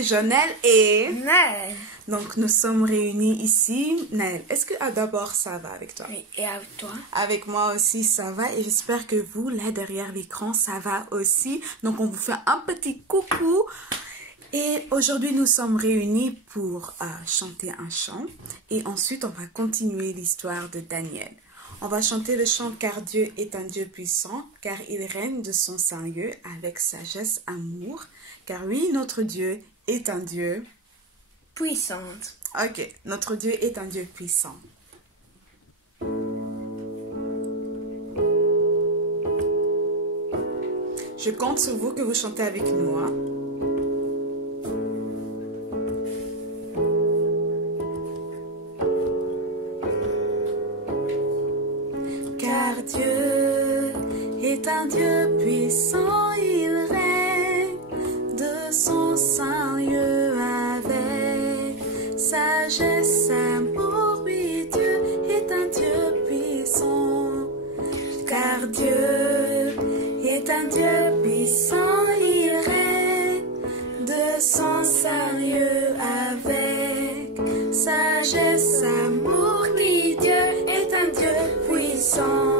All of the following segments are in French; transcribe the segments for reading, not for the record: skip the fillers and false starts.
c'est Jonelle et Naël. Donc nous sommes réunis ici. Naël, est-ce que d'abord ça va avec toi? Oui, et avec toi? Avec moi aussi ça va et j'espère que vous, là derrière l'écran, ça va aussi. Donc on vous fait un petit coucou. Et aujourd'hui nous sommes réunis pour chanter un chant. Et ensuite on va continuer l'histoire de Daniel. On va chanter le chant car Dieu est un Dieu puissant, car il règne de son saint lieu avec sagesse, amour. Car oui, notre Dieu est un Dieu Puissante. Ok, notre Dieu est un Dieu puissant. Je compte sur vous que vous chantez avec nous. Hein? Car Dieu est un Dieu puissant, il règne de son saint lieu avec sagesse, amour. Oui, Dieu est un Dieu puissant. Car Dieu est un Dieu puissant, il règne de son saint lieu avec sagesse, amour. Oui, Dieu est un Dieu puissant.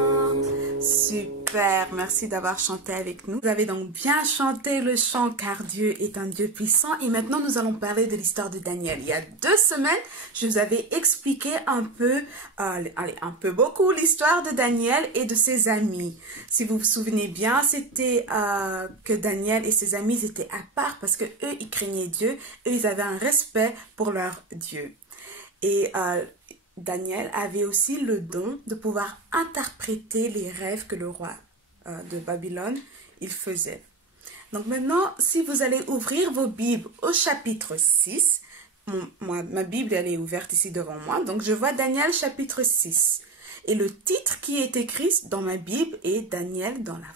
Super, merci d'avoir chanté avec nous. Vous avez donc bien chanté le chant car Dieu est un Dieu puissant. Et maintenant, nous allons parler de l'histoire de Daniel. Il y a 2 semaines, je vous avais expliqué un peu, beaucoup l'histoire de Daniel et de ses amis. Si vous vous souvenez bien, c'était que Daniel et ses amis étaient à part parce que eux, ils craignaient Dieu. Eux, ils avaient un respect pour leur Dieu. Et Daniel avait aussi le don de pouvoir interpréter les rêves que le roi de Babylone il faisait. Donc maintenant, si vous allez ouvrir vos Bibles au chapitre 6, ma Bible elle est ouverte ici devant moi, donc je vois Daniel chapitre 6. Et le titre qui est écrit dans ma Bible est Daniel dans la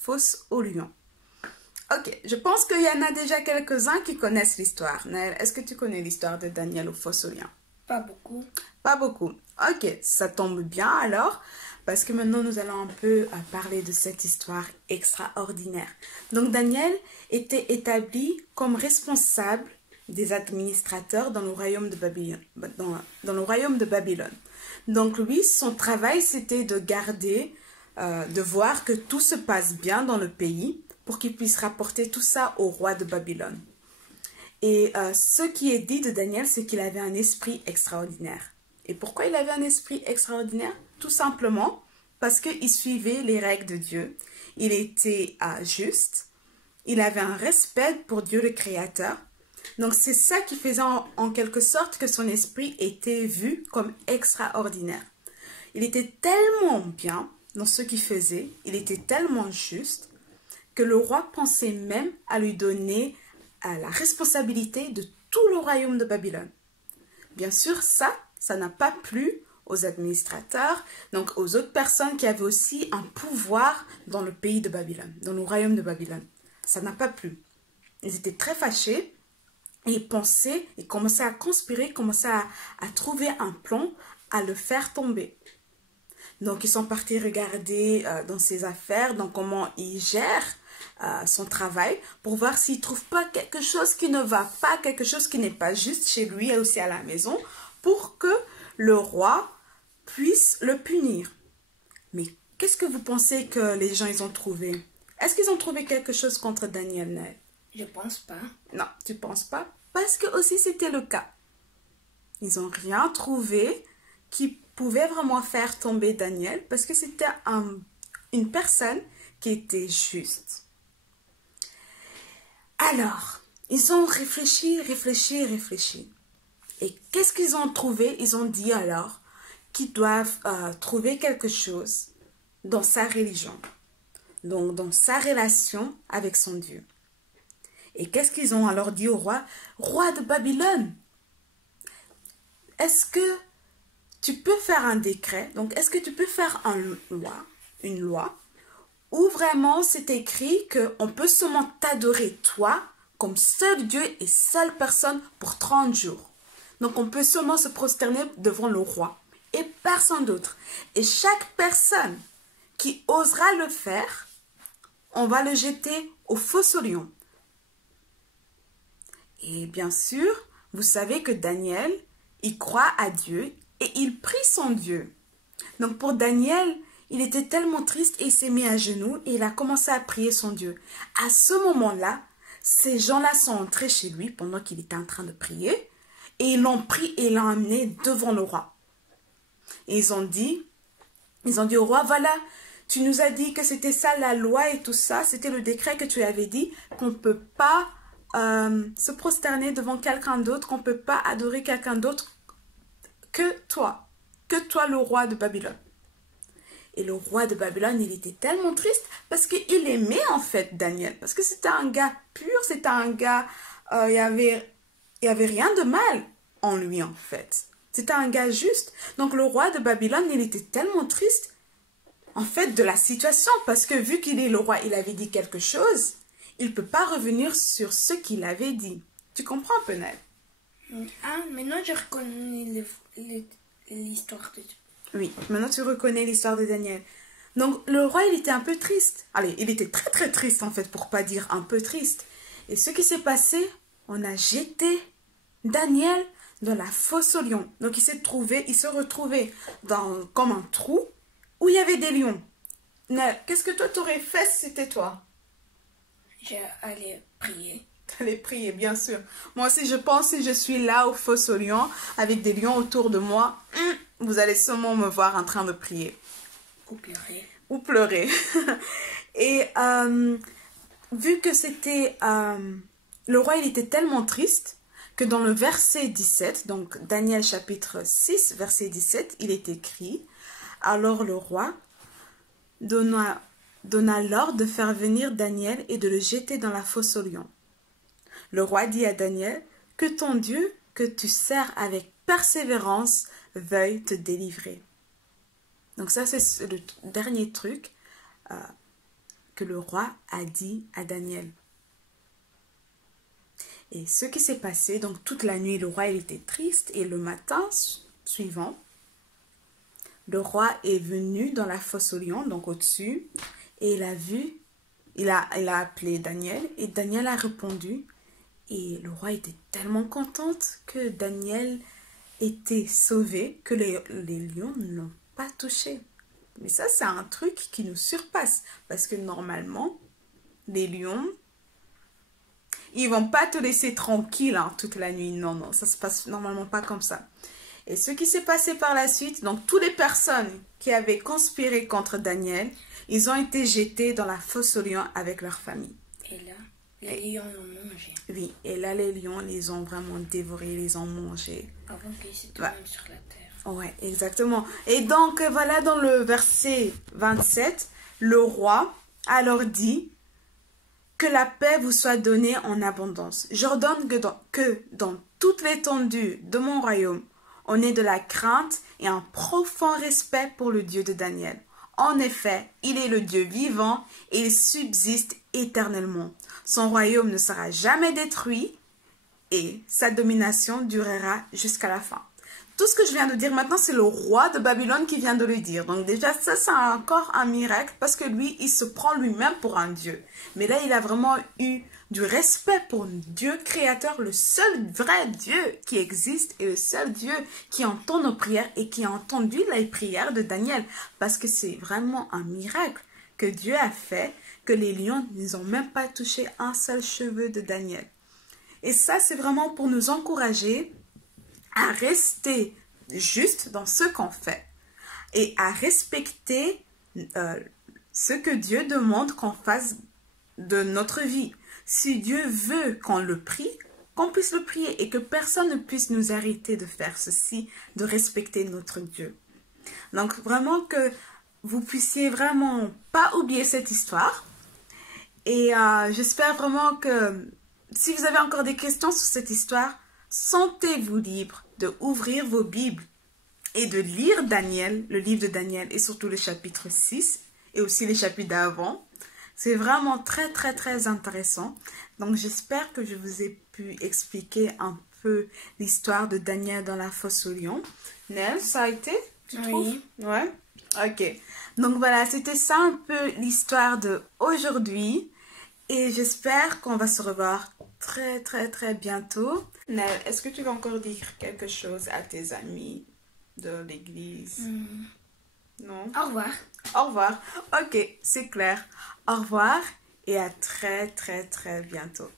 fosse aux lions. Ok, je pense qu'il y en a déjà quelques-uns qui connaissent l'histoire. Naël, est-ce que tu connais l'histoire de Daniel aux fosses aux lions? Pas beaucoup. Pas beaucoup. Ok, ça tombe bien alors, parce que maintenant nous allons un peu parler de cette histoire extraordinaire. Donc Daniel était établi comme responsable des administrateurs dans le royaume de Babylone. Dans le royaume de Babylone. Donc lui, son travail c'était de garder, de voir que tout se passe bien dans le pays pour qu'il puisse rapporter tout ça au roi de Babylone. Et ce qui est dit de Daniel, c'est qu'il avait un esprit extraordinaire. Et pourquoi il avait un esprit extraordinaire? Tout simplement parce qu'il suivait les règles de Dieu. Il était juste. Il avait un respect pour Dieu le Créateur. Donc c'est ça qui faisait en quelque sorte que son esprit était vu comme extraordinaire. Il était tellement bien dans ce qu'il faisait, il était tellement juste, que le roi pensait même à lui donner la responsabilité de tout le royaume de Babylone. Bien sûr, ça n'a pas plu aux administrateurs, donc aux autres personnes qui avaient aussi un pouvoir dans le pays de Babylone, dans le royaume de Babylone. Ça n'a pas plu. Ils étaient très fâchés et ils pensaient, ils commençaient à conspirer, commençaient à trouver un plan à le faire tomber. Donc, ils sont partis regarder dans ses affaires, dans comment il gère son travail pour voir s'il ne trouve pas quelque chose qui ne va pas, quelque chose qui n'est pas juste chez lui et aussi à la maison pour que le roi puisse le punir. Mais qu'est-ce que vous pensez que les gens ils ont trouvé? Est-ce qu'ils ont trouvé quelque chose contre Daniel, Naël? Je pense pas. Non, tu penses pas? Parce que aussi c'était le cas. Ils n'ont rien trouvé qui pouvait vraiment faire tomber Daniel parce que c'était une personne qui était juste. Alors, ils ont réfléchi. Et qu'est-ce qu'ils ont trouvé? Ils ont dit alors qu'ils doivent trouver quelque chose dans sa religion. Donc, dans sa relation avec son Dieu. Et qu'est-ce qu'ils ont alors dit au roi? Roi de Babylone, est-ce que tu peux faire un décret? Donc, est-ce que tu peux faire une loi où vraiment c'est écrit qu'on peut seulement t'adorer toi comme seul Dieu et seule personne pour 30 jours. Donc on peut seulement se prosterner devant le roi et personne d'autre. Et chaque personne qui osera le faire, on va le jeter au fosse aux lions. Et bien sûr, vous savez que Daniel, il croit à Dieu et il prie son Dieu. Donc pour Daniel, il était tellement triste et il s'est mis à genoux et il a commencé à prier son Dieu. À ce moment-là, ces gens-là sont entrés chez lui pendant qu'il était en train de prier et ils l'ont pris et l'ont amené devant le roi. Et ils ont dit au roi, voilà, tu nous as dit que c'était ça la loi et tout ça, c'était le décret que tu avais dit, qu'on ne peut pas se prosterner devant quelqu'un d'autre, qu'on ne peut pas adorer quelqu'un d'autre que toi le roi de Babylone. Et le roi de Babylone, il était tellement triste parce qu'il aimait en fait Daniel, parce que c'était un gars pur, c'était un gars, il y avait rien de mal en lui en fait. C'était un gars juste. Donc le roi de Babylone, il était tellement triste en fait de la situation parce que vu qu'il est le roi, il avait dit quelque chose, il ne peut pas revenir sur ce qu'il avait dit. Tu comprends, Penel? Ah, maintenant je reconnais l'histoire de Dieu. Oui, maintenant tu reconnais l'histoire de Daniel. Donc le roi, il était un peu triste. Allez, il était très très triste en fait, pour pas dire un peu triste. Et ce qui s'est passé, on a jeté Daniel dans la fosse aux lions. Donc il se retrouvait comme un trou où il y avait des lions. Nel, qu'est-ce que toi t'aurais fait si c'était toi? J'allais prier. T'allais prier, bien sûr. Moi aussi, je pense, si je suis là au fosse aux lions, avec des lions autour de moi, vous allez sûrement me voir en train de prier. Ou pleurer. Ou pleurer. Et vu que c'était... le roi, il était tellement triste que dans le verset 17, donc Daniel chapitre 6, verset 17, il est écrit, « Alors le roi donna l'ordre de faire venir Daniel et de le jeter dans la fosse aux lions. Le roi dit à Daniel, « Que ton Dieu, que tu sers avec persévérance, veuille te délivrer. » Donc ça, c'est le dernier truc que le roi a dit à Daniel. Et ce qui s'est passé, donc toute la nuit, le roi il était triste et le matin suivant, le roi est venu dans la fosse aux lions, donc au-dessus, et il a appelé Daniel et Daniel a répondu. Et le roi était tellement content que Daniel était sauvé, que les lions ne l'ont pas touché. Mais ça, c'est un truc qui nous surpasse. Parce que normalement, les lions, ils vont pas te laisser tranquille toute la nuit. Non, non, ça se passe normalement pas comme ça. Et ce qui s'est passé par la suite, donc toutes les personnes qui avaient conspiré contre Daniel, ils ont été jetés dans la fosse aux lions avec leur famille. Et là, les lions l'ont mangé. Oui, et là, les lions les ont vraiment dévorés, les ont mangés. Avant qu'ils se tournent sur la terre. Ouais, exactement. Et donc, voilà, dans le verset 27, le roi alors dit que la paix vous soit donnée en abondance. J'ordonne que dans toute l'étendue de mon royaume, on ait de la crainte et un profond respect pour le Dieu de Daniel. En effet, il est le Dieu vivant et il subsiste éternellement. Son royaume ne sera jamais détruit et sa domination durera jusqu'à la fin. Tout ce que je viens de dire maintenant, c'est le roi de Babylone qui vient de le dire. Donc déjà, ça, c'est encore un miracle parce que lui, il se prend lui-même pour un Dieu. Mais là, il a vraiment eu du respect pour Dieu créateur, le seul vrai Dieu qui existe et le seul Dieu qui entend nos prières et qui a entendu les prières de Daniel. Parce que c'est vraiment un miracle que Dieu a fait, que les lions n'ont même pas touché un seul cheveu de Daniel. Et ça, c'est vraiment pour nous encourager à rester juste dans ce qu'on fait et à respecter ce que Dieu demande qu'on fasse de notre vie. Si Dieu veut qu'on le prie, qu'on puisse le prier et que personne ne puisse nous arrêter de faire ceci, de respecter notre Dieu. Donc vraiment que vous puissiez vraiment pas oublier cette histoire et j'espère vraiment que si vous avez encore des questions sur cette histoire, sentez-vous libre de ouvrir vos Bibles et de lire Daniel, le livre de Daniel et surtout le chapitre 6 et aussi les chapitres d'avant. C'est vraiment très très très intéressant. Donc j'espère que je vous ai pu expliquer un peu l'histoire de Daniel dans la fosse aux lions. Nel, ça a été? Tu trouves? Ouais. Ok. Donc voilà, c'était ça un peu l'histoire d'aujourd'hui. Et j'espère qu'on va se revoir très très très bientôt. Nel, est-ce que tu vas encore dire quelque chose à tes amis de l'église? Non? Au revoir. Au revoir. Ok, c'est clair. Au revoir et à très très très bientôt.